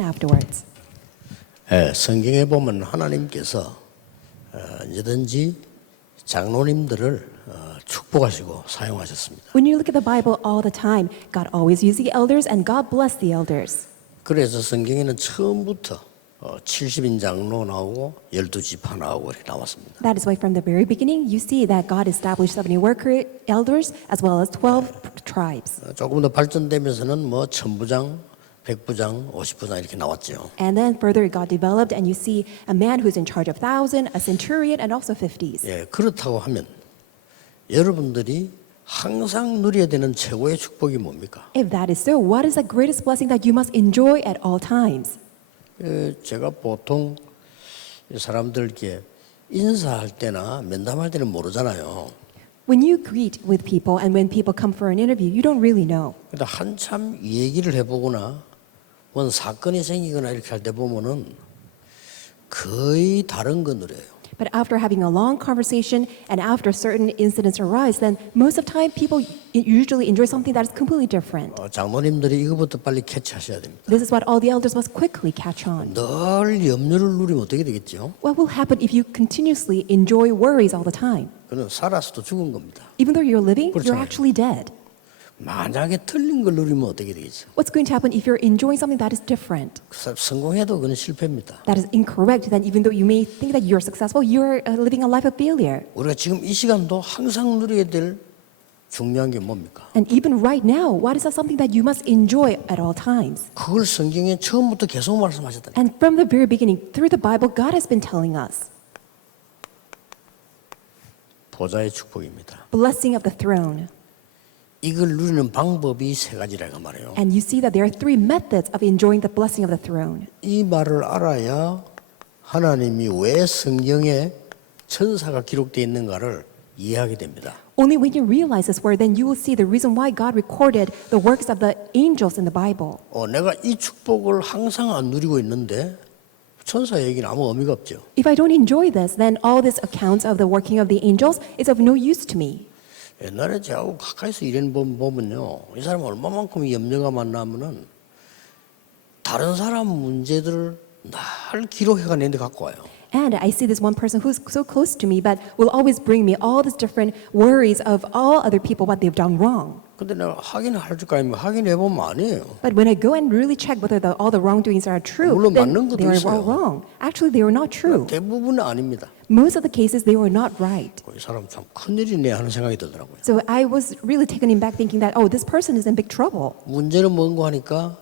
afterwards. 성경에 보면 하나님께서 언제든지 장로님들을 축복하시고 사용하셨습니다. When you look at the Bible all the time, God always used the elders and God blessed the elders. 그래서 성경에는 처음부터 70인 장로 나오고 12지파 나오고 이렇게 나왔습니다. That is why from the very beginning you see that God established 70 worker elders as well as 12 tribes. 조금 더 발전되면서는 뭐 천부장, 백부장, 50부장 이렇게 나왔죠. And then further it got developed and you see a man who's in charge of 1,000, a centurion and also 50s. 그렇다고 하면 여러분들이 항상 누려야 되는 최고의 축복이 뭡니까? If that is so, what is the greatest blessing that you must enjoy at all times? 제가 보통 사람들께 인사할 때나 면담할 때는 모르잖아요. When you greet with people and when people come for an interview, you don't really know. 근데 한참 얘기를 해보거나 뭔 사건이 생기거나 이렇게 할 때 보면은 거의 다른 거 누려요. But after having a long conversation and after certain incidents arise, then most of the time people usually enjoy something that is completely different. 장로님들이 이거부터 빨리 캐치하셔야 됩니다. This is what all the elders must quickly catch on. 늘 염려를 누리면 어떻게 되겠죠? What will happen if you continuously enjoy worries all the time? 그는 살아서도 죽은 겁니다. Even though you're living, you're 그렇잖아요. actually dead. 만약에 틀린 걸 누리면 어떻게 되겠죠? What's going to happen if you're enjoying something that is different? 성공해도 그건 실패입니다. That is incorrect. Then even though you may think that you're successful, you're living a life of failure. 우리가 지금 이 시간도 항상 누려야 될 중요한 게 뭡니까? And even right now, what is that something that you must enjoy at all times? 그걸 성경에 처음부터 계속 말씀하셨다니까. And from the very beginning, through the Bible, God has been telling us. 보좌의 축복입니다. Blessing of the throne. 이걸 누리는 방법이 세 가지라고 말해요. And you see that there are three methods of enjoying the blessing of the throne. 이 말을 알아야 하나님이 왜 성경에 천사가 기록되어 있는가를 이해하게 됩니다. Only when you realize this word, then you will see the reason why God recorded the works of the angels in the Bible. 내가 이 축복을 항상 안 누리고 있는데 천사 얘기는 아무 의미가 없죠. If I don't enjoy this, then all these accounts of the working of the angels is of no use to me. 옛날에 저하고 가까이서 일하는 분 보면요, 이 사람 얼마만큼 염려가 많나면은 다른 사람 문제들을 늘 기록해가 내는데 갖고 와요. And I see this one person who's so close to me, but will always bring me all these different worries of all other people, what they've done wrong. 근데 내가 확인할 줄 아니면 확인해 보면 아니에요. But when I go and really check whether all the wrongdoings are true, 물론 then 맞는 것도 they are 있어요. all wrong. Actually, they were not true. 대부분은 아닙니다. Most of the cases, they were not right. 이 사람 참 큰일이네 하는 생각이 들더라고요. So I was really taken aback thinking that, oh, this person is in big trouble. 문제는 뭔가 하니까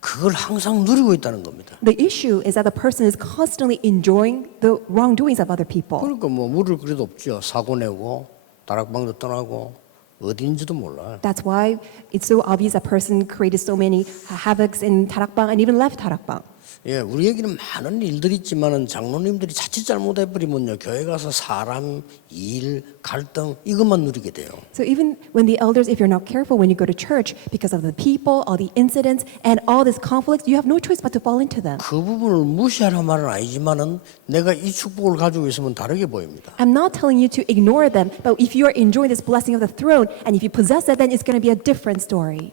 그걸 항상 누리고 있다는 겁니다. The issue is that the person is constantly enjoying the wrongdoings of other people. 그러니까 뭐 물을 그래도 없죠. 사고 내고 다락방도 떠나고 어딘지도 몰라. That's why it's so obvious a person created so many havocs in Tarakbang and even left Tarakbang. 예, 우리에게는 많은 일들이 있지만은 장로님들이 자칫 잘못해버리면요, 교회 가서 사람, 일, 갈등 이것만 누리게 돼요. So even when the elders, if you're not careful when you go to church, because of the people, all the incidents, and all this conflict, you have no choice but to fall into them. 그 부분을 무시하는 말은 아니지만은 내가 이 축복을 가지고 있으면 다르게 보입니다. I'm not telling you to ignore them, but if you are enjoying this blessing of the throne, and if you possess it, then it's going to be a different story.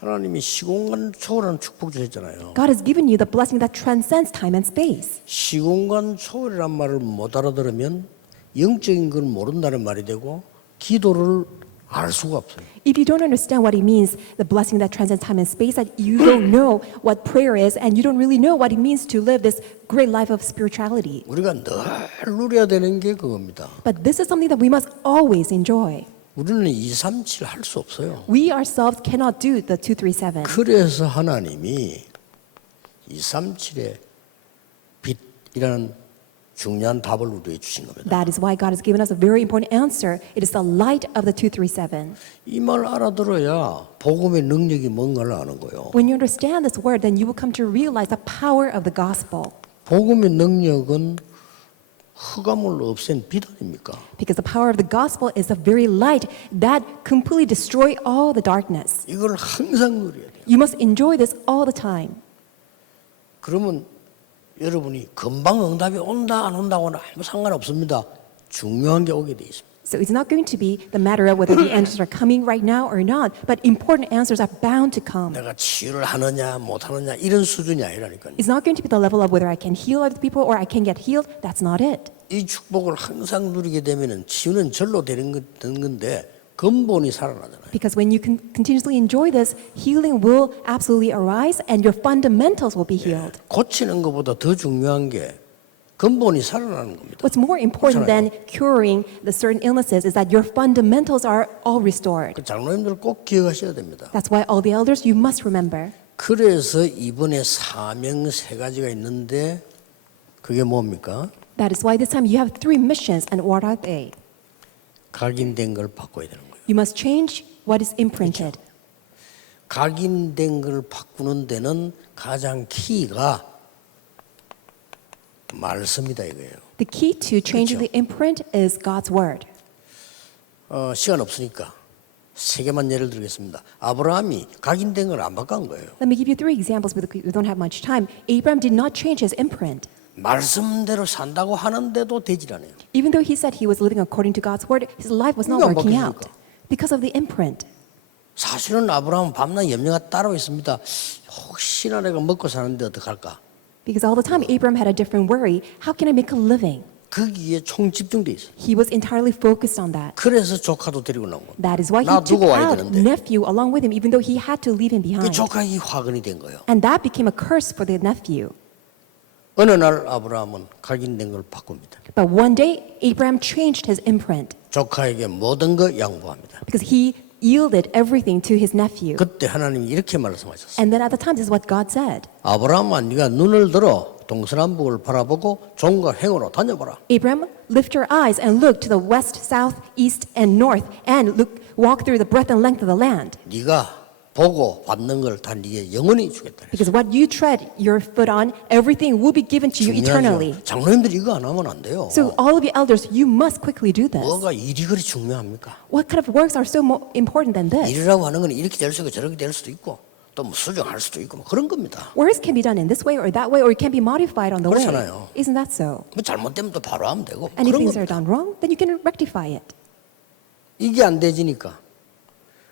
하나님이 시공간 초월하는 축복 주셨잖아요. God has given you the blessing that transcends time and space. 시공간 초월이란 말을 못 알아들으면 영적인 걸 모른다는 말이 되고 기도를 알 수가 없어요. If you don't understand what it means, the blessing that transcends time and space, that you don't know what prayer is, and you don't really know what it means to live this great life of spirituality. 우리가 늘 누려야 되는 게 그겁니다. But this is something that we must always enjoy. 우리는 237 할 수 없어요. We ourselves cannot do the 237. 그래서 하나님이 237의 빛이라는 중요한 답을 우리에게 주신 겁니다. That is why God has given us a very important answer. It is the light of the 237. 이 말 알아들어야 복음의 능력이 뭔가를 아는 거예요. When you understand this word, then you will come to realize the power of the gospel. 복음의 능력은 흑암을 없앤 빛 아닙니까? Because the power of the gospel is the very light that completely destroys all the darkness. 이걸 항상 누려야 돼요. You must enjoy this all the time. 그러면 여러분이 금방 응답이 온다 안 온다고는 아무 상관없습니다. 중요한 게 오게 돼 있습니다. So it's not going to be the matter of whether the answers are coming right now or not, but important answers are bound to come. 내가 치유를 하느냐 못하느냐 이런 수준이 아니라니까요. It's not going to be the level of whether I can heal other people or I can get healed. That's not it. 이 축복을 항상 누리게 되면은 치유는 절로 되는 건데 근본이 살아나잖아요. Because when you can continuously enjoy this, healing will absolutely arise and your fundamentals will be healed. 고치는 것보다 더 중요한 게 근본이 살아나는 겁니다. What's more important than curing the certain illnesses is that your fundamentals are all restored. 그 장로님들 꼭 기억하셔야 됩니다. That's why all the elders, you must remember. 그래서 이번에 사명 세 가지가 있는데 그게 뭡니까? That is why this time you have 3 missions, and what are they? 각인된 걸 바꿔야 되는 거예요. You must change what is imprinted. 각인된 걸 바꾸는 데는 가장 키가 말씀이다 이거예요. The key to changing the imprint is God's word. 시간 없으니까 세 개만 예를 들겠습니다. 아브라함이 각인된 걸 안 바꾼 거예요. Let me give you 3 examples, but we don't have much time. Abraham did not change his imprint. 말씀대로 산다고 하는데도 되질 않아요. Even though he said he was living according to God's word, his life was not 이게 안 working 바뀌니까. out because of the imprint. 사실은 아브라함은 밤낮 염려가 따로 있습니다. 혹시나 내가 먹고 사는데 어떡할까? Because all the time Abraham had a different worry. How can I make a living? 거기에 총 집중돼 있어요. He was entirely focused on that. 그래서 조카도 데리고 나온 겁니다. That is why he 나 took 두고 와야 out 되는데. nephew along with him, even though he had to leave him 그 behind. 조카이 화근이 된 거예요. And that became a curse for the nephew. 어느 날 아브라함은 각인된 걸 바꿉니다. But one day, Abraham changed his imprint 조카에게 모든 걸 양보합니다. because he yielded everything to his nephew. 그때 하나님이 이렇게 말씀하셨어요. And then at the time, this is what God said. 아브라함아 네가 눈을 들어 동서남북을 바라보고 종과 행으로 다녀보라. Abraham, lift your eyes and look to the west, south, east, and north, and walk through the breadth and length of the land. 네가 보고 받는 걸 다 네게 영원히 주겠다. Because what you tread your foot on, everything will be given to you eternally. 중요하죠. 장로님들이 이거 안 하면 안 돼요. So all of you elders, you must quickly do this. 뭐가 일이 그리 중요합니까? What kind of works are so important than this? 일이라고 하는 건 이렇게 될 수 있고 저렇게 될 수도 있고 또 뭐 수정할 수도 있고 뭐 그런 겁니다. Works can be done in this way or that way, or it can be modified on the way. 그렇잖아요. Isn't that so? 뭐 잘못되면 또 바로 하면 되고 And if 그런 things are 겁니다. done wrong, then you can rectify it. 이게 안 되지니까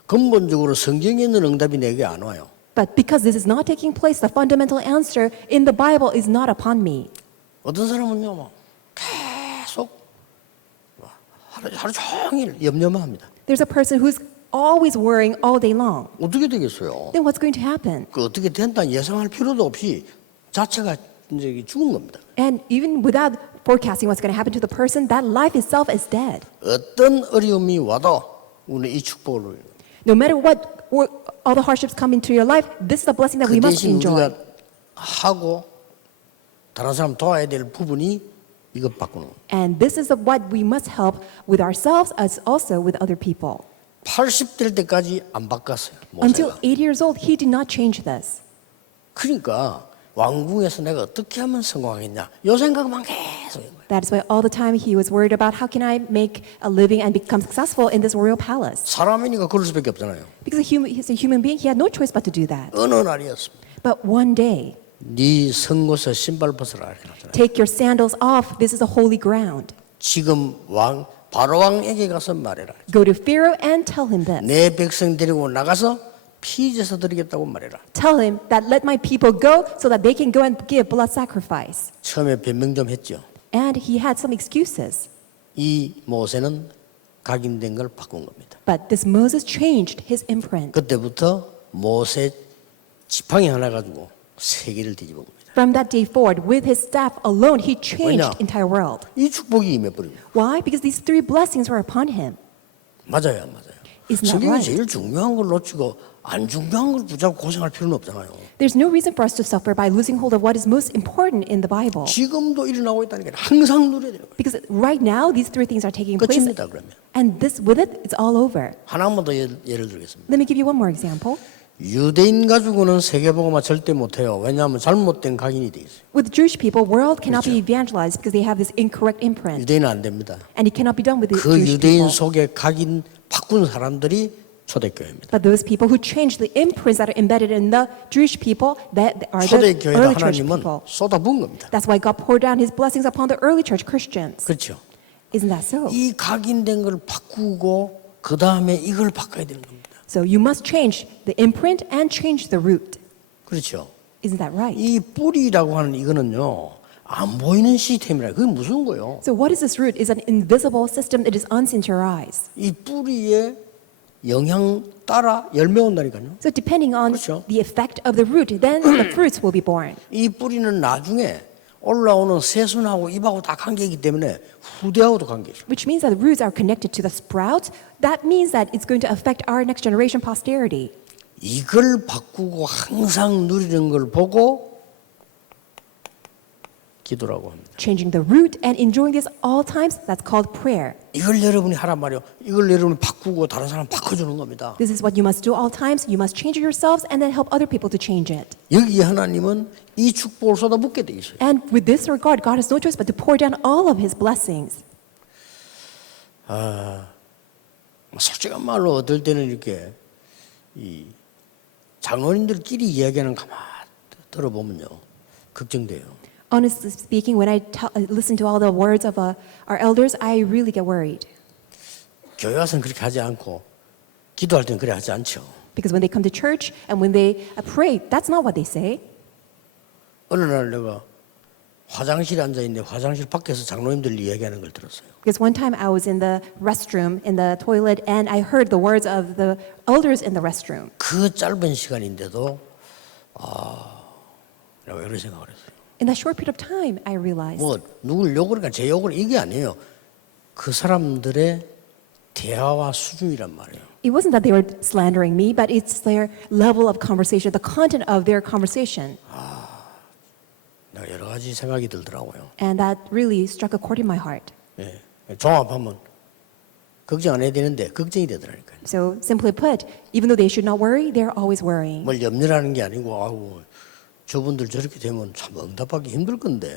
근본적으로 성경에 있는 응답이 내게 안 와요. But because this is not taking place, the fundamental answer in the Bible is not upon me. 어떤 사람은요, 뭐 계속 하루 종일 염려만 합니다. There's a person who's always worrying all day long. 어떻게 되겠어요? Then what's going to happen? 그 어떻게 된다 예상할 필요도 없이 자체가 이제 죽은 겁니다. And even without forecasting what's going to happen to the person, that life itself is dead. 어떤 어려움이 와도 우리 이 축복을 No matter what all the hardships come into your life, this is the blessing that 그 we must 대신 enjoy. 우리가 하고 다른 사람 도와야 될 부분이 이것 바꾸는 거예요. And this is what we must help with ourselves as also with other people. 80 될 때까지 안 바꿨어요. Until 모세가. 80 years old, he did not change this. 그러니까 왕궁에서 내가 어떻게 하면 성공하겠냐 이 생각만 계속 한 거예요. That is why all the time he was worried about how can I make a living and become successful in this royal palace. 사람이니까 그럴 수밖에 없잖아요. Because he's a human being, he had no choice but to do that. 어느 날이었습니다. But one day, 네 성고서 신발 벗으라 이렇게 나왔잖아요. take your sandals off. This is a holy ground. 지금 바로 왕에게 가서 말해라. Go to Pharaoh and tell him this. 내 백성 데리고 나가서 피제사 드리겠다고 말해라. Tell him that let my people go so that they can go and give blood sacrifice. 처음에 변명 좀 했죠. And he had some excuses. 이 모세는 각인된 걸 바꾼 겁니다. But this Moses changed his imprint. 그때부터 모세 지팡이 하나 가지고 세계를 뒤집은 겁니다. From that day forward, with his staff alone, he changed 왜냐? entire world. 이 축복이 임해버립니다. Why? Because these 3 blessings were upon him. 맞아요, 안 맞아요? Isn't that 성경이 right? 제일 중요한 걸 놓치고 안 중요한 걸 붙잡고 고생할 필요는 없잖아요. There's no reason for us to suffer by losing hold of what is most important in the Bible. 지금도 일어나고 있다는 게 항상 누려야 되는 거예요. Because right now, these 3 things are taking place. 끝입니다, 그러면. And this, with it, it's all over. 하나만 더 예를 들겠습니다. Let me give you one more example. 유대인 가지고는 세계복음화 절대 못해요. 왜냐하면 잘못된 각인이 돼 있어요. With Jewish people, world cannot be evangelized because they have this incorrect imprint. 유대인은 안 됩니다. And it cannot be done with the 그 Jewish 유대인 people. 속에 각인 바꾼 사람들이 초대교회입니다. But those people who change the imprints that are embedded in the Jewish people, that are the 초대교회도 early church 하나님은 people. 쏟아부은 겁니다. That's why God poured down his blessings upon the early church Christians. 그렇죠. Isn't that so? 이 각인된 걸 바꾸고 그 다음에 이걸 바꿔야 되는 겁니다. So you must change the imprint and change the root. 그렇죠. Isn't that right? 이 뿌리라고 하는 이거는요, 안 보이는 시스템이라. 그게 무슨 거예요? So what is this root? It's an invisible system that is unseen to your eyes. 이 뿌리에 영향 따라 열매 온다니까요. So depending on 그렇죠. the effect of the root, then the fruits will be born. 이 뿌리는 나중에 올라오는 새순하고 잎하고 다 관계이기 때문에 후대하고도 관계죠. Which means that the roots are connected to the sprout. That means that it's going to affect our next generation posterity. 이걸 바꾸고 항상 누리는 걸 보고 기도라고 합니다. Changing the root and enjoying this all times, that's called prayer. 이걸 여러분이 하란 말이요. 이걸 여러분이 바꾸고 다른 사람 바꿔주는 겁니다. This is what you must do all times. You must change it yourselves and then help other people to change it. 여기에 하나님은 이 축복을 쏟아붓게 돼 있어요. And with this regard, God has no choice but to pour down all of His blessings. 솔직한 말로 어떨 때는 이렇게 이 장로님들끼리 이야기하는 가만 들어보면요, 걱정돼요. Honestly speaking, when I listen to all the words of our elders, I really get worried. 교회 와서는 그렇게 하지 않고 기도할 때는 그래 하지 않죠. Because when they come to church and when they pray, that's not what they say. 어느 날 내가 화장실에 앉아 있는데 화장실 밖에서 장로님들 이야기하는 걸 들었어요. Because one time I was in the restroom, in the toilet, and I heard the words of the elders in the restroom. 그 짧은 시간인데도 내가 이런 생각을 했어요. In that short period of time, I realized 뭐 누굴 욕을 하니까 제 욕을 이게 아니에요. 그 사람들의 대화와 수준이란 말이에요. it wasn't that they were slandering me, but it's their level of conversation, the content of their conversation. 내가 여러 가지 생각이 들더라고요. And that really struck a chord in my heart. 예. 종합하면 걱정 안 해야 되는데 걱정이 되더라니까요. So simply put, even though they should not worry, they're always worrying. 뭘 염려하는 게 아니고 아우 저분들 저렇게 되면 참 응답하기 힘들 건데.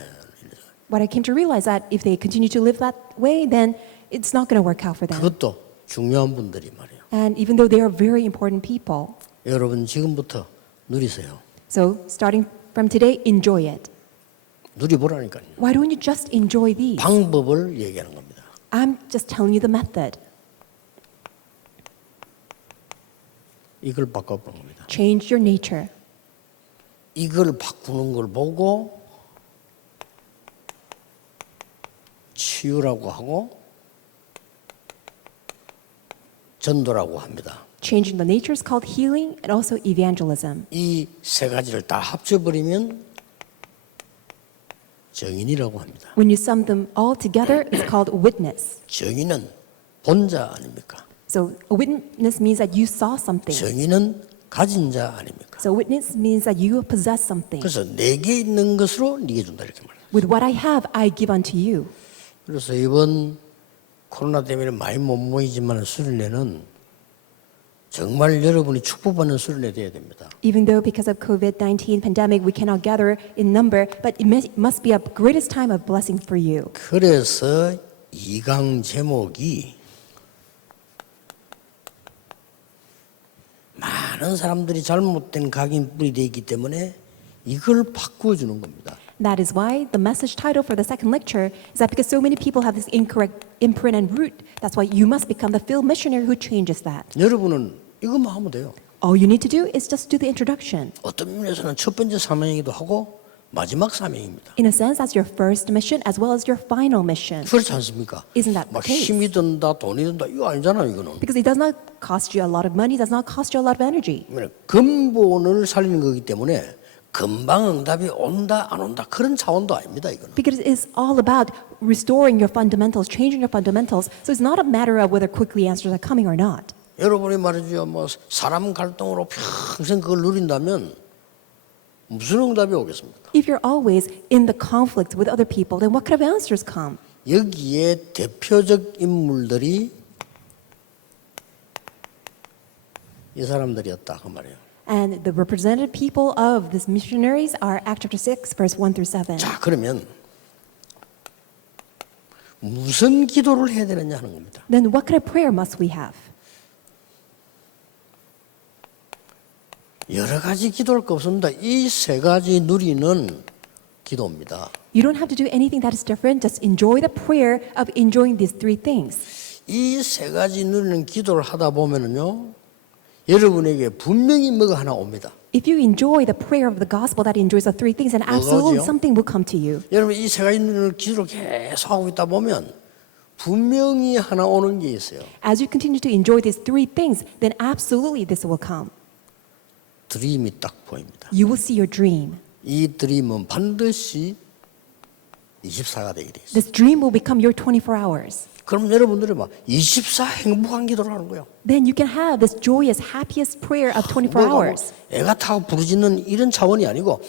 What I came to realize that if they continue to live that way, then it's not going to work out for them. 그것도 중요한 분들이 말이에요. And even though they are very important people, 여러분 지금부터 누리세요. so starting from today, enjoy it. 누리보라니까요. Why don't you just enjoy these? 방법을 얘기하는 겁니다. I'm just telling you the method. 이걸 바꿔보는 겁니다. Change your nature. 이걸 바꾸는 걸 보고 치유라고 하고 전도라고 합니다. Changing the nature is called healing and also evangelism. 이 세 가지를 다 합쳐버리면 정인이라고 합니다. When you sum them all together, it's called witness. 정인은 본자 아닙니까? So a witness means that you saw something. 정인은 가진 자 아닙니까? So witness means that you possess something. 그래서 내게 있는 것으로 네게 준다 이렇게 말해요. With what I have, I give unto you. 그래서 이번 코로나 때문에 많이 못 모이지만 수련회는 정말 여러분이 축복받는 수련회 돼야 됩니다. Even though because of COVID-19 pandemic, we cannot gather in number, but it must be a greatest time of blessing for you. 그래서 2강 제목이 많은 사람들이 잘못된 각인 뿌리 되어 있기 때문에 이걸 바꾸어주는 겁니다. That is why the message title for the second lecture is that because so many people have this incorrect imprint and root, that's why you must become the field missionary who changes that. 여러분은 이것만 하면 돼요. All you need to do is just do the introduction. 어떤 면에서는 첫 번째 사명이기도 하고 마지막 사명입니다. In a sense, that's your first mission as well as your final mission. 그렇지 않습니까? Isn't that the 막 case? 힘이 든다, 돈이 든다 이거 아니잖아요, 이거는. Because it does not cost you a lot of money, does not cost you a lot of energy. 근본을 살리는 거기 때문에 금방 응답이 온다 안 온다 그런 차원도 아닙니다, 이거는. Because it's all about restoring your fundamentals, changing your fundamentals. So it's not a matter of whether quickly answers are coming or not. 여러분이 말이죠, 뭐 사람 갈등으로 평생 그걸 누린다면 무슨 응답이 오겠습니까? If you're always in the conflict with other people, then what kind of answers come? 여기에 대표적 인물들이 이 사람들이었다 그 말이에요. And the representative people of these missionaries are Acts chapter 6, verse 1 through 7. 자, 그러면 무슨 기도를 해야 되느냐 하는 겁니다. Then what kind of prayer must we have? 여러 가지 기도할 거 없습니다. 이 세 가지 누리는 기도입니다. You don't have to do anything that is different. Just enjoy the prayer of enjoying these three things. 이 세 가지 누리는 기도를 하다 보면은요, 여러분에게 분명히 뭐가 하나 옵니다. If you enjoy the prayer of the gospel that enjoys the three things, then absolutely 뭐가죠? something will come to you. 여러분 이 세 가지 누리는 기도를 계속 하고 있다 보면 분명히 하나 오는 게 있어요. As you continue to enjoy these three things, then absolutely this will come. 드림이 딱 보입니다. You will see your dream. 이 드림은 반드시 24가 되게 돼 있어요. This dream will become your 24 hours. 그럼 여러분들이 막 24 행복한 기도를 하는 거예요. Then you can have this joyous, happiest prayer of 24 hours. 애가 타고 부르짖는 이런 차원이 아니고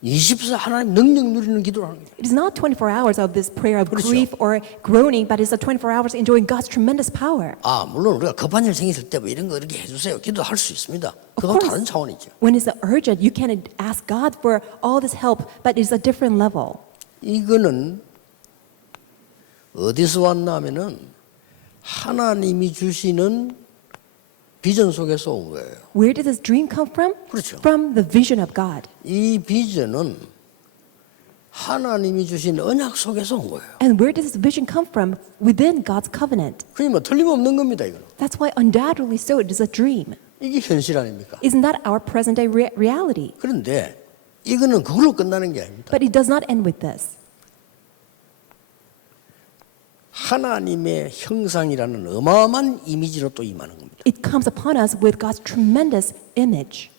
24 하나님 능력 누리는 기도를 하는 거예요. It is not 24 hours of this prayer of 그렇죠. grief or groaning, but it's a 24 hours enjoying God's tremendous power. 아, 물론 우리가 급한 일 생겼을 때 뭐 이런 거 이렇게 해주세요. 기도할 수 있습니다. 그건 course. 다른 차원이죠. When it's urgent, you can ask God for all this help, but it's a different level. 이거는 어디서 왔나 하면은 하나님이 주시는 비전 속에서 온 거예요. Where did this dream come from? 그렇죠. From the vision of God. 이 비전은 하나님이 주신 언약 속에서 온 거예요. And where does this vision come from? Within God's covenant. 그러니 뭐 틀림없는 겁니다, 이거는. That's why undoubtedly so it is a dream. 이게 현실 아닙니까? Isn't that our present day reality? 그런데 이거는 그걸로 끝나는 게 아닙니다. But it does not end with this. 하나님의 형상이라는 어마어마한 이미지로 또 임하는 겁니다. It comes upon us with God's tremendous image.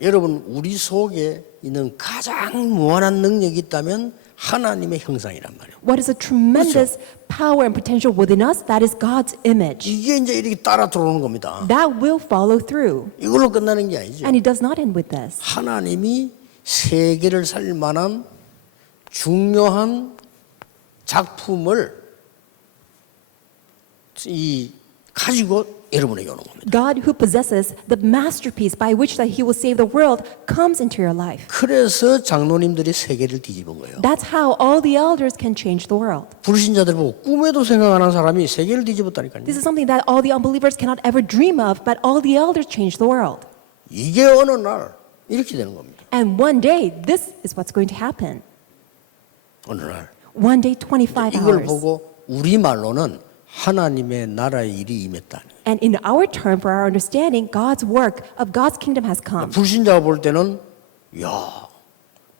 여러분, 우리 속에 있는 가장 무한한 능력이 있다면 하나님의 형상이란 말이에요. What is a tremendous power and potential within us? That is God's image. 이게 이제 이렇게 따라 들어오는 겁니다. That will follow through. 이걸로 끝나는 게 아니죠. And it does not end with this. 하나님이 세계를 살릴 만한 중요한 작품을 가지고 여러분에게 오는 겁니다. God who possesses the masterpiece by which that he will save the world comes into your life. 그래서 장로님들이 세계를 뒤집은 거예요. That's how all the elders can change the world. 불신자들 보고 꿈에도 생각 안 한 사람이 세계를 뒤집었다니까요. This is something that all the unbelievers cannot ever dream of, but all the elders changed the world. 이게 어느 날 이렇게 되는 겁니다. And one day, this is what's going to happen. 어느 날 One day, 25 이걸 hours. 보고 우리 말로는 하나님의 나라의 일이 임했다. And in our term, for our understanding, God's work of God's kingdom has come. 불신자가 볼 때는 야,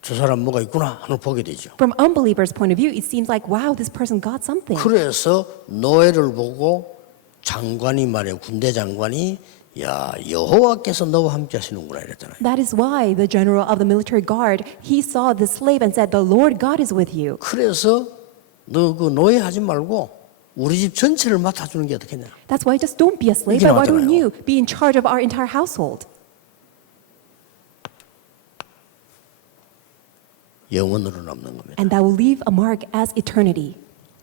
저 사람 뭐가 있구나 하는 보게 되죠. From unbelievers' point of view, it seems like, wow, this person got something. 그래서 노예를 보고 장관이 말이에요. 군대 장관이 야, 여호와께서 너와 함께 하시는구나 이랬잖아요. That is why the general of the military guard, he saw the slave and said, the Lord God is with you. 그래서 너 그 노예 하지 말고 우리 집 전체를 맡아주는 게 어떻겠냐. That's why just don't be a slave, 이렇게 but why don't 나왔잖아요. you be in charge of our entire household? 영원으로 남는 겁니다. And that will leave a mark as eternity.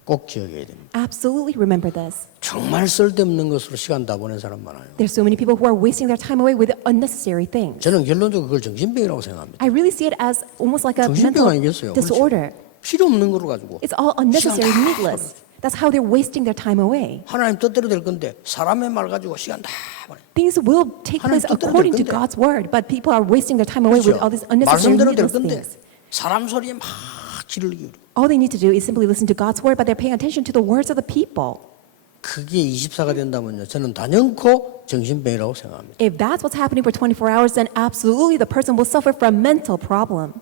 꼭 기억해야 됩니다. Absolutely remember this. 정말 쓸데없는 것으로 시간 다 보낸 사람 많아요. There's so many people who are wasting their time away with unnecessary things. 저는 결론적으로 그걸 정신병이라고 생각합니다. I really see it as almost like a 정신병 mental 아니겠어요? disorder. 필요 없는 거로 가지고 It's all unnecessary, 시간 다 needless. That's how they're wasting their time away. 하나님 뜻대로 될 건데 사람의 말 가지고 시간 다 보내. Things will take place 하나님 뜻대로 according to 될 건데. God's word, but people are wasting their time away with all these unnecessary, 말씀대로 될 needless 건데 things. 사람 소리에 막 귀를 기울여. All they need to do is simply listen to God's word, but they're paying attention to the words of the people. 그게 24가 된다면요. 저는 단연코 정신병이라고 생각합니다. If that's what's happening for 24 hours, then absolutely the person will suffer from mental problem.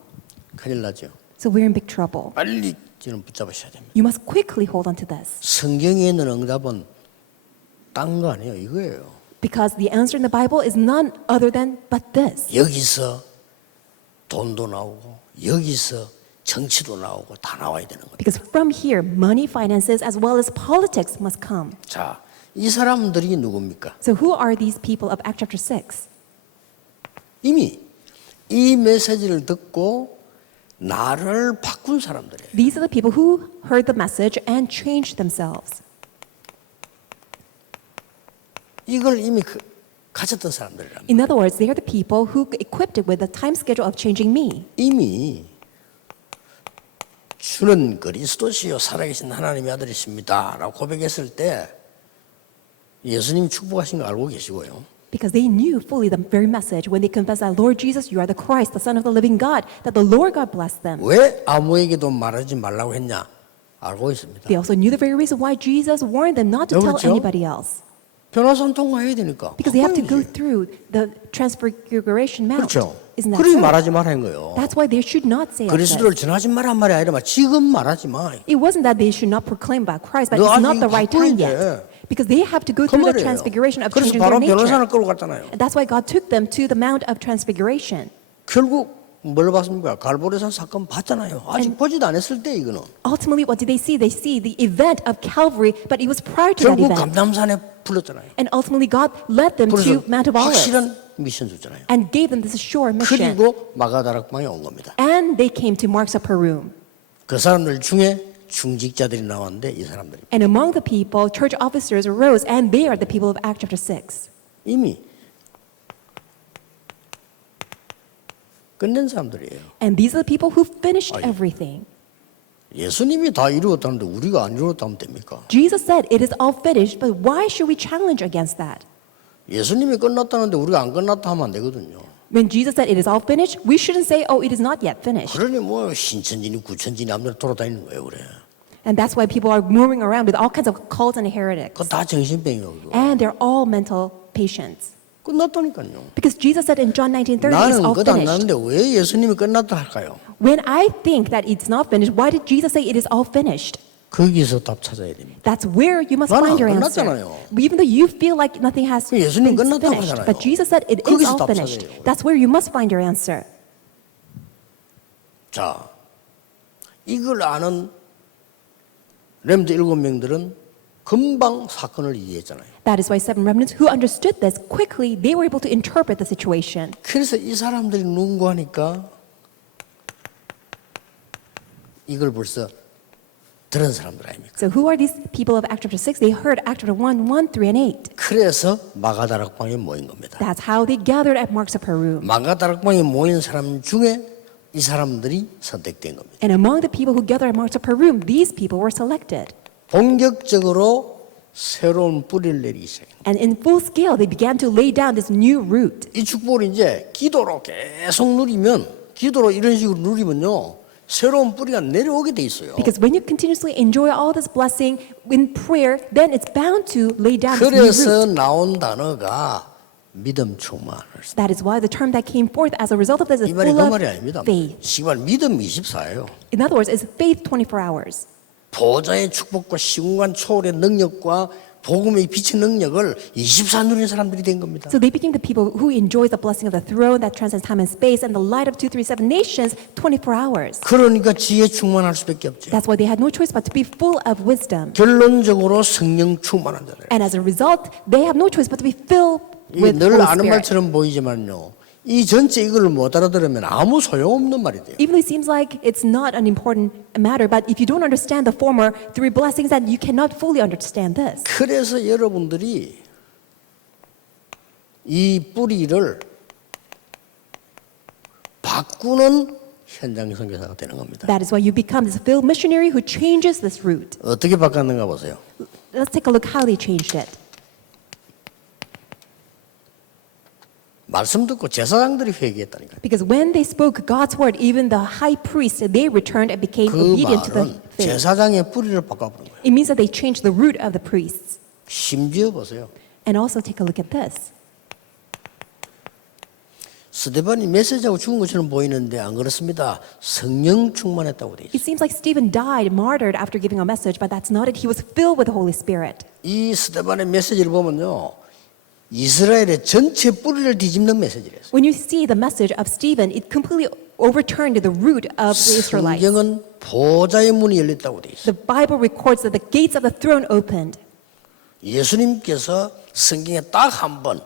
큰일 나죠. So we're in big trouble. 빨리 저는 붙잡으셔야 됩니다. You must quickly hold on to this. 성경에 있는 응답은 딴 거 아니에요. 이거예요. Because the answer in the Bible is none other than but this. 여기서 돈도 나오고 여기서 정치도 나오고 다 나와야 되는 겁니다. Because from here, money, finances, as well as politics must come. 자, 이 사람들이 누굽니까? So who are these people of Acts chapter 6? 이미 이 메시지를 듣고 나를 바꾼 사람들이에요. These are the people who heard the message and changed themselves. 이걸 이미 가졌던 사람들이랍니다. In other words, they are the people who equipped it with the time schedule of changing me. 이미 주는 그리스도시요 살아계신 하나님의 아들이십니다 라고 고백했을 때 예수님 축복하신 거 알고 계시고요. Because they knew fully the very message when they confessed that, Lord Jesus, you are the Christ, the Son of the living God, that the Lord God blessed them. 왜 아무에게도 말하지 말라고 했냐? 알고 있습니다. They also knew the very reason why Jesus warned them not to tell 그렇죠? anybody else. 변화산 통과해야 되니까. Because they have to go 바꿔야지. through the transfiguration mount. 그렇죠. Isn't that 그러니 so? 말하지 말라는 거예요. That's why they should not say 그리스도를 it. 전하지 말란 말이 아니라 지금 말하지 마. It wasn't that they should not proclaim about Christ, but 너 it's 아직 not the right time 바꿔야 yet. 돼. Because they have to go 그 through the 말이에요. transfiguration of 그래서 changing 바로 their nature. 변호사를 끌고 갔잖아요. And that's why God took them to the Mount of Transfiguration. 결국 뭘 봤습니까? 갈보리산 사건 봤잖아요. 아직 보지도 않았을 때 이거는. Ultimately, what did they see? They see the event of Calvary, but it was prior to that 결국 event. 감남산에 불렀잖아요. And ultimately, God led them 그래서 to Mount of Olives 확실한 미션 줬잖아요. and gave them this sure mission. 그리고 마가다락방에 온 겁니다. And they came to Mark's upper room. 그 사람들 중에 중직자들이 나왔는데 이 사람들이 And among the people, church officers arose, and they are the people of Acts chapter 6. 이미 끝낸 사람들이에요. And these are the people who finished everything. 예수님이 다 이루었다는데 우리가 안 이루었다면 됩니까? Jesus said, it is all finished, but why should we challenge against that? 예수님이 끝났다는데 우리가 안 끝났다 하면 안 되거든요. When Jesus said it is all finished, we shouldn't say, oh, it is not yet finished. 그러니 뭐 신천지니 구천지니 아무데나 돌아다니는 거예요, 그래. And that's why people are moving around with all kinds of cults and heretics. 그거 다 정신병이고. And they're all mental patients. 끝났다니까요. Because Jesus said in John 19:30, it is 나는 all 끝 안 finished. 나는데 왜 예수님이 끝났다 할까요? When I think that it's not finished, why did Jesus say it is all finished? 거기서 답 찾아야 됩니다. That's where you must 나는 find your 안 answer. 끝났잖아요. Even though you feel like nothing has been 예수님 끝났다고 finished, 하잖아요. but Jesus said it is 거기서 all 답 finished. 찾아요. That's where you must find your answer. 자, 이걸 아는 렘드 7명들은 금방 사건을 이해했잖아요. That is why 7 remnants who understood this quickly, they were able to interpret the situation. 그래서 이 사람들이 누군가 하니까 이걸 벌써 들은 사람들 아닙니까? So who are these people of Acts chapter 6? They heard Acts chapter 1, 1, 3, and 8. 그래서 마가다락방에 모인 겁니다. That's how they gathered at Mark's upper room. 마가다락방에 모인 사람 중에 이 사람들이 선택된 겁니다. And among the people who gathered at Mark's upper room, these people were selected. 본격적으로 새로운 뿌리를 내리기 시작합니다. And in full scale, they began to lay down this new root. 이 축복을 이제 기도로 계속 누리면, 기도로 이런 식으로 누리면요, 새로운 뿌리가 내려오게 돼 있어요. Because when you continuously enjoy all this blessing in prayer, then it's bound to lay down this new 그래서 root. 나온 단어가 믿음 충만. That is why the term that came forth as a result of this is 이 말이 full 그 of 말이 아닙니다. faith. 정말 믿음 24예요. In other words, it's faith 24 hours. 보좌의 축복과 시공간 초월의 능력과 복음의 빛의 능력을 24 누리는 사람들이 된 겁니다. So they became the people who enjoy the blessing of the throne that transcends time and space and the light of 237 nations 24 hours. 그러니까 지혜 충만할 수밖에 없죠. That's why they had no choice but to be full of wisdom. 결론적으로 성령 충만한 자들. And as a result, they have no choice but to be filled 이게 with 늘 Holy 아는 Spirit. 말처럼 보이지만요. 이 전체 이걸 못 알아들으면 아무 소용없는 말이 돼요. Even though it seems like it's not an important matter, but if you don't understand the former three blessings, then you cannot fully understand this. 그래서 여러분들이 이 뿌리를 바꾸는 현장 선교사가 되는 겁니다. That is why you become this field missionary who changes this root. 어떻게 바꿨는가 보세요. Let's take a look how they changed it. 말씀 듣고 제사장들이 회개했다니까요. Because when they spoke God's word, even the high priests, they returned and became 그 obedient to the 말은 faith. 제사장의 뿌리를 바꿔버린 거예요. It means that they changed the root of the priests. 심지어 보세요. And also take a look at this. 스데반이 메시지하고 죽은 것처럼 보이는데 안 그렇습니다. 성령 충만했다고 돼 It 있어요. seems like Stephen died martyred after giving a message, but that's not it. He was filled with the Holy Spirit. 이 스데반의 메시지를 보면요. 이스라엘의 전체 뿌리를 뒤집는 메시지래요. When you see the message of Stephen, it completely overturned the root of the Israelites. 성경은 보좌의 문이 열렸다고 돼 있어요. The Bible records that the gates of the throne opened. 예수님께서 성경에 딱 한 번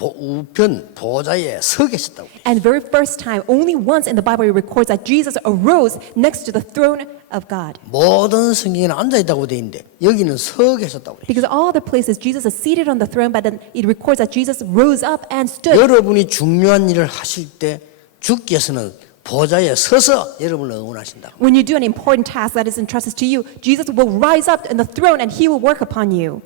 우편 보좌에 서 계셨다고. And the very first time, only once in the Bible, it records that Jesus arose next to the throne of God. 모든 성경에는 앉아 있다고 돼 있는데 여기는 서 계셨다고 돼. Because all other places, Jesus is seated on the throne, but then it records that Jesus rose up and stood. 여러분이 중요한 일을 하실 때 주께서는 보좌에 서서 여러분을 응원하신다. When you do an important task that is entrusted to you, Jesus will rise up in the throne and he will work upon you.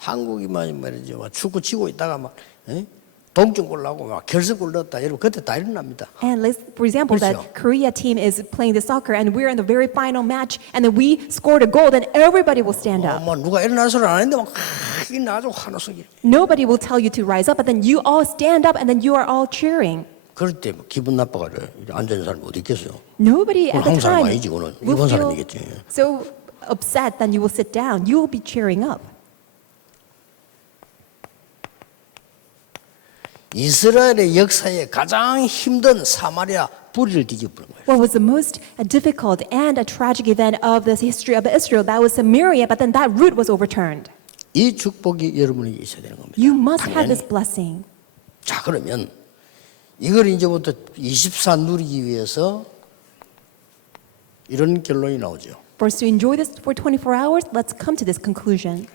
한국이만 말이죠. 축구 치고 있다가 막 예? 동점골 나고 막 결승골 넣었다. 여러분 그때 다 일어납니다. And let's, for example, 그렇죠. that Korea team is playing the soccer and we're in the very final match and then we scored a goal, then everybody will stand up. 뭐 누가 일어날 소리 안 했는데 막 일어나가지고 하나씩. Nobody will tell you to rise up, but then you all stand up and then you are all cheering. 그럴 때 기분 나빠가지고 앉아 있는 사람이 어디 있겠어요? Nobody at 그건 한국 the 사람 time 아니지, 그거는 will 일본 feel 사람이겠지. so upset that you will sit down. You will be cheering up. 이스라엘의 역사에 가장 힘든 사마리아 뿌리를 뒤집는 거예요. What was the most difficult and a tragic event of the history of Israel? That was Samaria, but then that root was overturned. 이 축복이 여러분에게 있어야 되는 겁니다. You must have 당연히. this blessing. 자, 그러면 이걸 이제부터 24 누리기 위해서 이런 결론이 나오죠. For us to enjoy this for 24 hours, let's come to this conclusion.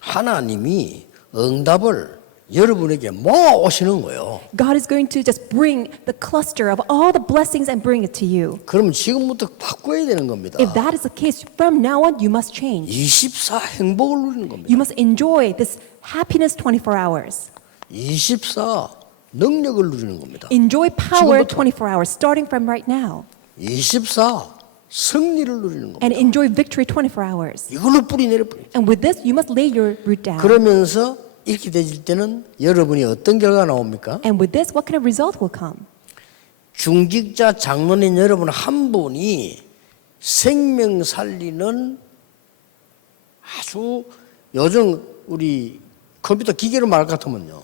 하나님이 응답을 여러분에게 모아 오시는 거예요. God is going to just bring the cluster of all the blessings and bring it to you. 그러면 지금부터 바꿔야 되는 겁니다. If that is the case, from now on, you must change. 24 행복을 누리는 겁니다. You must enjoy this happiness 24 hours. 24 능력을 누리는 겁니다. Enjoy power 지금부터. 24 hours, starting from right now. 24 승리를 누리는 겁니다. And enjoy victory 24 hours. 이걸로 뿌리 내려 뿌리. And with this, you must lay your root down. 그러면서 이렇게 되질 때는 여러분이 어떤 결과가 나옵니까? And with this, what kind of result will come? 중직자 장로님 여러분 한 분이 생명 살리는 아주 요즘 우리 컴퓨터 기계로 말할 것 같으면요.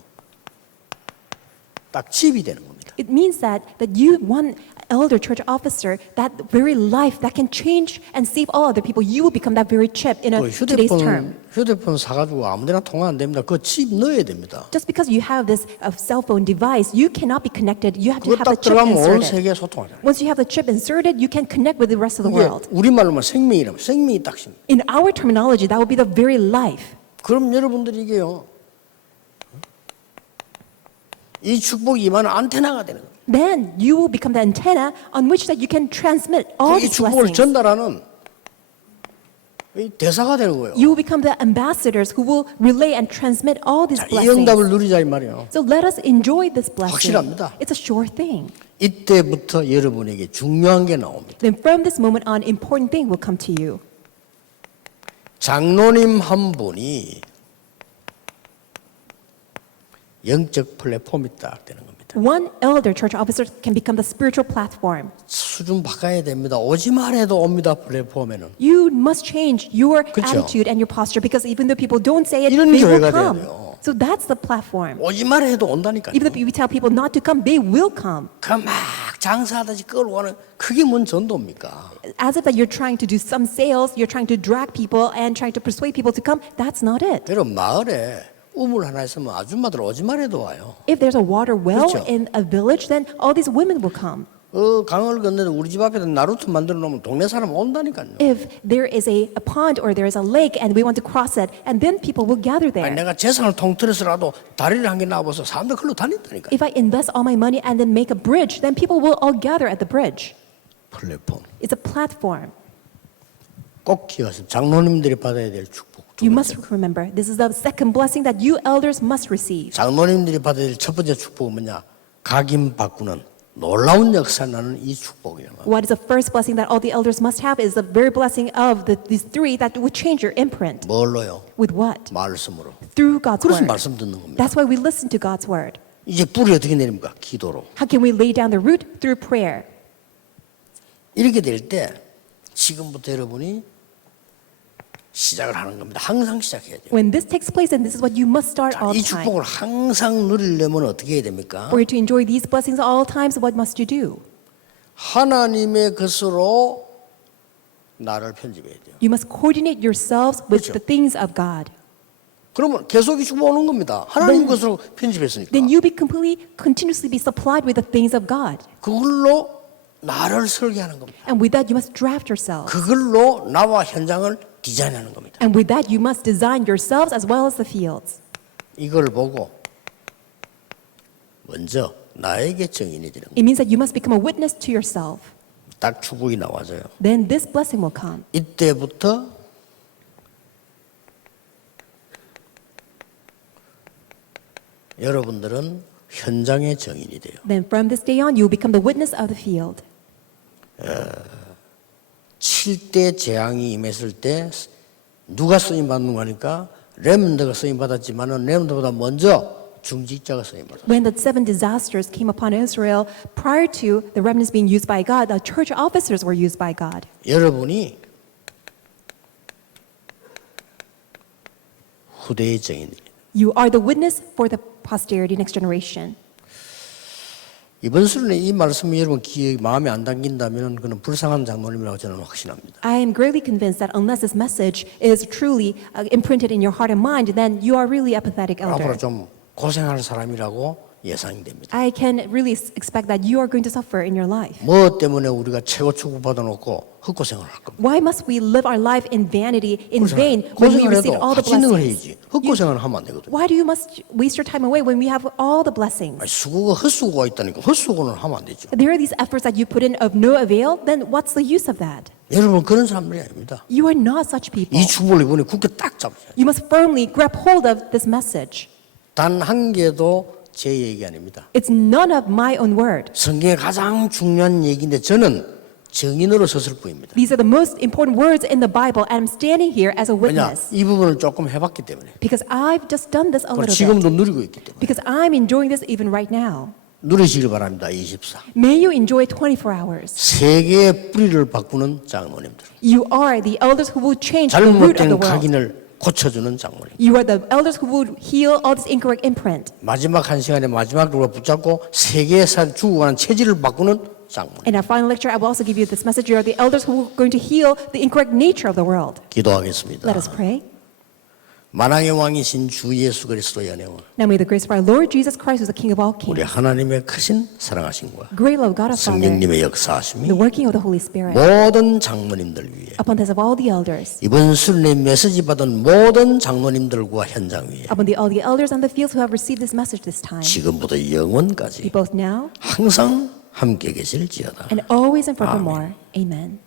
딱 칩이 되는 겁니다. It means that you, one elder church officer, that very life that can change and save all other people, you will become that very chip in 그 today's term. 휴대폰 사가지고 아무데나 통화 안 됩니다. 그 칩 넣어야 됩니다. Just because you have this cell phone device, you cannot be connected. You have to 그거 have the 딱 chip 들어가면 온 inserted. 세계 소통하잖아요. Once you have the chip inserted, you can connect with the rest of the 그게 world. 우리말로만 생명이라면 생명이 딱 심. In our terminology, that will be the very life. 그럼 여러분들이 이게요. 이 축복이 임하는 안테나가 되는 거예요. Then you will become the antenna on which that you can transmit all 이 these 축복을 blessings. 전달하는 이 대사가 되는 거예요. You will become the ambassadors who will relay and transmit all these 자, 이 응답을 blessings. 누리자 이 말이에요. So let us enjoy this blessing. 확실합니다. It's a sure thing. 이때부터 여러분에게 중요한 게 나옵니다. Then from this moment on, important thing will come to you. 장로님 한 분이 영적 플랫폼이 딱 되는 겁니다. One elder church officer can become the spiritual platform. 수준 바꿔야 됩니다. 오지만 해도 옵니다. 플랫폼에는. You must change your 그렇죠. attitude and your posture because even though people don't say it, 이런 they will 교회가 돼야 come. 돼요. So that's the platform. 오지만 해도 온다니까요. Even if we tell people not to come, they will come. 그 막 장사하듯이 끌어오는 그게 뭔 전도입니까? As if that you're trying to do some sales, you're trying to drag people and trying to persuade people to come. That's not it. 여러분 마을에 우물 하나 있으면 아줌마들 오지만 해도 와요. If there's a water well 그렇죠. in a village, then all these women will come. 강을 건너서 우리 집 앞에다 나루트 만들어 놓으면 동네 사람 온다니까요. If there is a pond or there is a lake and we want to cross it, and then people will gather 아니, there. 내가 재산을 통틀어서라도 다리를 한 개 놔봐서 사람들 글로 다닌다니까. If I invest all my money and then make a bridge, then people will all gather at the bridge. 플랫폼. It's a platform. 꼭 기억하세요. 장로님들이 받아야 될 축복. 두 You 번째. must remember, this is the second blessing that you elders must receive. 장로님들이 받아야 될 첫 번째 축복은 뭐냐? 각인 바꾸는 놀라운 역사 나는 이 축복이에요. What is the first blessing that all the elders must have is the very blessing of these three that would change your imprint. 뭘로요? With what? 말씀으로. Through God's 그래서 word. 말씀 듣는 겁니다. That's why we listen to God's word. 이제 뿌리 어떻게 내립니까? 기도로. How can we lay down the root? Through prayer. 이렇게 될 때 지금부터 여러분이 시작을 하는 겁니다. 항상 시작해야 돼요. When this takes place, and this is what you must start all 이 the time. 축복을 항상 누리려면 어떻게 해야 됩니까? For you to enjoy these blessings all times, what must you do? 하나님의 것으로 나를 편집해야 돼요. You must coordinate yourselves with 그렇죠. the things of God. 그러면 계속 이 축복 오는 겁니다. 하나님 것으로 편집했으니까. Then you be continuously be supplied with the things of God. 그걸로 나를 설계하는 겁니다. And with that, you must draft yourselves. 그걸로 나와 현장을 디자인하는 겁니다. And with that, you must design yourselves as well as the fields. 이걸 보고 먼저 나에게 증인해지는 겁니다. It means that you must become a witness to yourself. 딱 축복이 나와져요. Then this blessing will come. 이때부터 여러분들은 현장의 증인이 돼요. Then from this day on, you will become the witness of the field. 7대 재앙이 임했을 때 누가 쓰임 받는 거니까 렘넌트가 쓰임 받았지만은 렘넌트보다 먼저 중직자가 쓰임 받았어요. When the 7 disasters came upon Israel, prior to the remnants being used by God, the church officers were used by God. 여러분이 후대의 증인입니다. You are the witness for the posterity, next generation. 이번 수련회 이 말씀이 여러분 귀에 마음에 안 담긴다면 그는 불쌍한 장로님이라고 저는 확신합니다. I am greatly convinced that unless this message is truly imprinted in your heart and mind, then you are really a pathetic elder. 앞으로 좀 고생할 사람이라고 예상이 됩니다. I can really expect that you are going to suffer in your life. 뭐 때문에 우리가 최고 축복받아 놓고 헛고생을 할 겁니다. Why must we live our life in vanity, in vain, when we 고생을 receive 해도 all the 가치 있는 걸 blessings? 해야지. 헛고생을 하면 안 되거든요. Why do you must waste your time away when we have all the blessings? 아니, 수고가 헛수고가 있다니까 헛수고는 하면 안 되죠. There are these efforts that you put in of no avail, then what's the use of that? 여러분 그런 사람들이 아닙니다. You are not such people. 이 축복을 이번에 굳게 딱 잡으셔야 돼요. You must firmly grab hold of this message. 단 한 개도 제 얘기 아닙니다. It's none of my own word. 성경의 가장 중요한 얘기인데 저는 증인으로 섰을 뿐입니다. These are the most important words in the Bible, and I'm standing here as a 왜냐? witness 이 부분을 조금 해봤기 때문에. because I've just done this a 그리고 little bit. 지금도 누리고 있기 때문에. Because I'm enjoying this even right now. 누리시길 바랍니다. 24. May you enjoy 24 hours. 세계의 뿌리를 바꾸는 장로님들. You are the elders who will change the root of 잘못된 the world. 각인을 고쳐주는 장모님. You are the elders who will heal all this incorrect imprint. 마지막 한 시간에 마지막 누가 붙잡고 세계에 죽어가는 체질을 바꾸는 장모님. In our final lecture, I will also give you this message. You are the elders who are going to heal the incorrect nature of the world. 기도하겠습니다. Let us pray. 만왕의 왕이신 주 예수 그리스도의 은혜와 Now may the grace of our Lord Jesus Christ, who is the King of all 우리 kings, 하나님의 크신 사랑하심과 great love of God our Father, 성령님의 역사하심이 the working of the Holy Spirit, 모든 장로님들 위해 upon the heads of all the elders, 이번 순례 메시지 받은 모든 장로님들과 현장 위에 upon all the elders on the fields who have received this message this time, 지금부터 be 영원까지 both now 항상 함께 계실지어다. and always and forevermore. Amen.